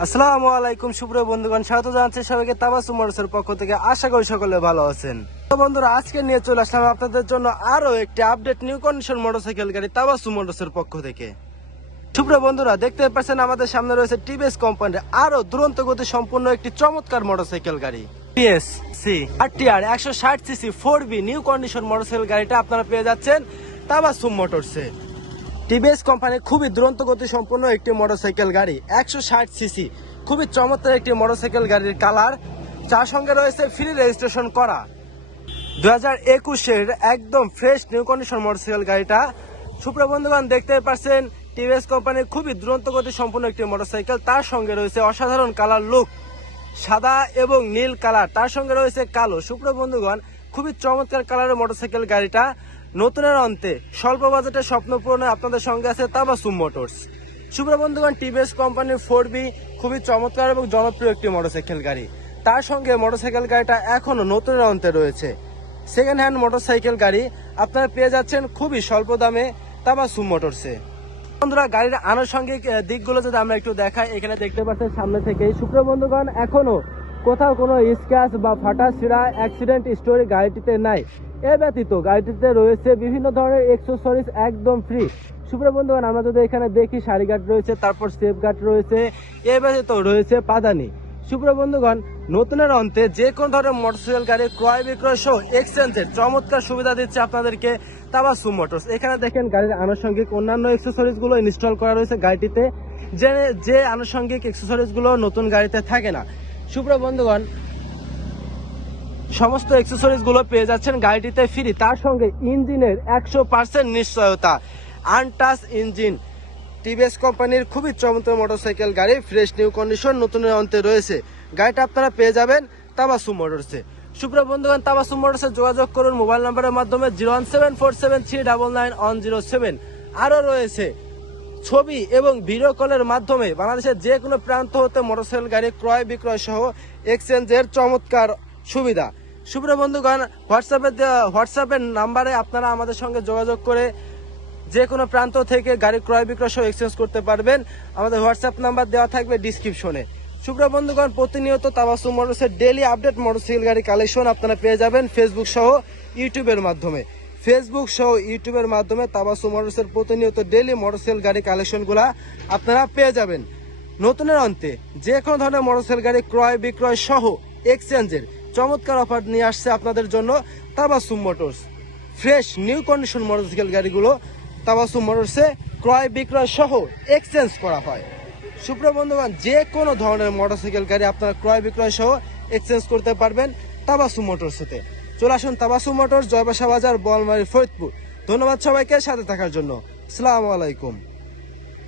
আসসালামু আলাইকুম সুপ্রিয় বন্ধুগণ, স্বাগত জানাচ্ছি সবাইকে তাবাসসুম মোটরসের পক্ষ থেকে। আশা করি সকলে ভালো আছেন। তো বন্ধুরা, আজকে নিয়ে চলে আসলাম আপনাদের জন্য আরো একটি আপডেট নিউ কন্ডিশন মোটরসাইকেল গাড়ি তাবাসসুম মোটরসের পক্ষ থেকে। সুপ্রিয় বন্ধুরা, দেখতে পাচ্ছেন আমাদের সামনে রয়েছে টিভিএস কোম্পানির আরো দুরন্ত গতি সম্পূর্ণ একটি চমৎকার মোটরসাইকেল গাড়ি টিভিএস সি RTR 160 CC 4B new condition motorcycle গাড়িটা আপনারা পেয়ে যাচ্ছেন তাবাসসুম মোটরসে। টিভিএস কোম্পানি খুবই দুরন্ত গতি সম্পন্ন একটি মোটরসাইকেল গাড়ি 160 সিসি, খুবই চমৎকার একটি মোটরসাইকেল গাড়ির কালার, যার সঙ্গে রয়েছে ফ্রি রেজিস্ট্রেশন করা 2021-এর একদম ফ্রেশ নিউ কন্ডিশন মোটরসাইকেল গাড়িটা। সুপ্রিয় বন্ধুগণ, দেখতে পাচ্ছেন টিভিএস কোম্পানির খুবই দুরন্ত গতি সম্পন্ন একটি মোটরসাইকেল, তার সঙ্গে রয়েছে অসাধারণ কালার লুক, সাদা এবং নীল কালার, তার সঙ্গে রয়েছে কালো। সুপ্রিয় বন্ধুগণ, খুবই চমৎকার কালারের মোটরসাইকেল গাড়িটা নতুনের অন্তে স্বল্প বাজেটের স্বপ্ন পূরণে আপনাদের সঙ্গে আছে তাবাসসুম মোটরস। সুপ্রিয় বন্ধুগণ, টিভিএস কোম্পানির 4B খুবই চমৎকার এবং জনপ্রিয় একটি মোটরসাইকেল গাড়ি, তার সঙ্গে মোটরসাইকেল গাড়িটা এখনো নতুনের অন্তে রয়েছে। সেকেন্ড হ্যান্ড মোটরসাইকেল গাড়ি আপনারা পেয়ে যাচ্ছেন খুবই স্বল্প দামে তাবাসসুম মোটরসে। বন্ধুরা, গাড়ির আনুষঙ্গিক দিকগুলো যদি আমরা একটু দেখাই, এখানে দেখতে পাচ্ছেন সামনে থেকেই। সুপ্রিয় বন্ধুগণ, এখনো কোথাও কোনো স্ক্র্যাচ বা ফাটা ছিঁড়া অ্যাক্সিডেন্ট স্টোরি গাড়িটিতে নাই। এ ব্যতীত গাড়িটিতে রয়েছে বিভিন্ন ধরনের অ্যাক্সেসরিজ একদম ফ্রি। সুপ্রিয় বন্ধুগণ, আমরা যদি এখানে দেখি সারি গার্ড রয়েছে, তারপর সেফ গার্ড রয়েছে, এ ব্যতীত রয়েছে পাদানি। সুপ্রিয় বন্ধুগণ, নতুনের অন্তে যে কোনো ধরনের মোটরসাইকেল গাড়ি ক্রয় বিক্রয় সহ এক্সচেঞ্জের চমৎকার সুবিধা দিচ্ছে আপনাদেরকে তাবাসসুম মোটরস। এখানে দেখেন গাড়ির আনুষঙ্গিক অন্যান্য অ্যাক্সেসরিজ গুলো ইনস্টল করা রয়েছে গাড়িটিতে, যে আনুষঙ্গিক অ্যাক্সেসরিজ গুলো নতুন গাড়িতে থাকে না। সুপ্রিয় বন্ধুগণ, সমস্ত অ্যাক্সেসরিজ গুলো পেয়ে যাচ্ছেন গাড়িটিতে ফ্রি, তার সঙ্গে ইঞ্জিনের 100% নিশ্চয়তা, আনটাচ ইঞ্জিন। টিভিএস কোম্পানির খুবই চমৎকার মোটরসাইকেল গাড়ি, ফ্রেশ নিউ কন্ডিশন নতুনের অন্তে রয়েছে। গাড়িটা আপনারা পেয়ে যাবেন তাবাসসুম মোটরসে। সুপ্রিয় বন্ধুগণ, তাবাসসুম মোটরসে যোগাযোগ করুন মোবাইল নাম্বারের মাধ্যমে 01747399907। আরও রয়েছে ছবি এবং ভিডিও কলের মাধ্যমে বাংলাদেশের যে কোনো প্রান্ত হতে মোটরসাইকেল গাড়ি ক্রয় বিক্রয় সহ এক্সচেঞ্জের চমৎকার সুবিধা। সুপ্রিয় বন্ধুগণ, হোয়াটসঅ্যাপের নাম্বারে আপনারা আমাদের সঙ্গে যোগাযোগ করে যে কোনো প্রান্ত থেকে গাড়ি ক্রয় বিক্রয় সহ এক্সচেঞ্জ করতে পারবেন। আমাদের হোয়াটসঅ্যাপ নাম্বার দেওয়া থাকবে ডিসক্রিপশনে। সুপ্রিয় বন্ধুগণ, প্রতিনিয়ত তাবাসসুম মোটরসের ডেইলি আপডেট মোটরসাইকেল গাড়ি কালেকশন আপনারা পেয়ে যাবেন ফেসবুক সহ ইউটিউবের মাধ্যমে তাবাসসুম মোটরসের প্রতিনিয়ত ডেইলি মোটরসাইকেল গাড়ি কালেকশনগুলা আপনারা পেয়ে যাবেন। নতুনের অন্তে যে কোনো ধরনের মোটরসাইকেল গাড়ি ক্রয় বিক্রয় সহ এক্সচেঞ্জের চমৎকার অফার নিয়ে আসছে আপনাদের জন্য Tabassum motors. Fresh new condition motorcycle গাড়িগুলো তাবাসসুম মোটরসে ক্রয় বিক্রয় সহ এক্সচেঞ্জ করা হয়। সুপ্রিয় বন্ধুগণ, যে কোনো ধরনের মোটরসাইকেল গাড়ি আপনারা ক্রয় বিক্রয় সহ এক্সচেঞ্জ করতে পারবেন তাবাসসুম মোটরসে। চলে আসুন তাবাসসুম মোটরস, জয়বাসা বাজার, বোয়ালমারী, ফরিদপুর। ধন্যবাদ সবাইকে সাথে থাকার জন্য। আসসালামু আলাইকুম।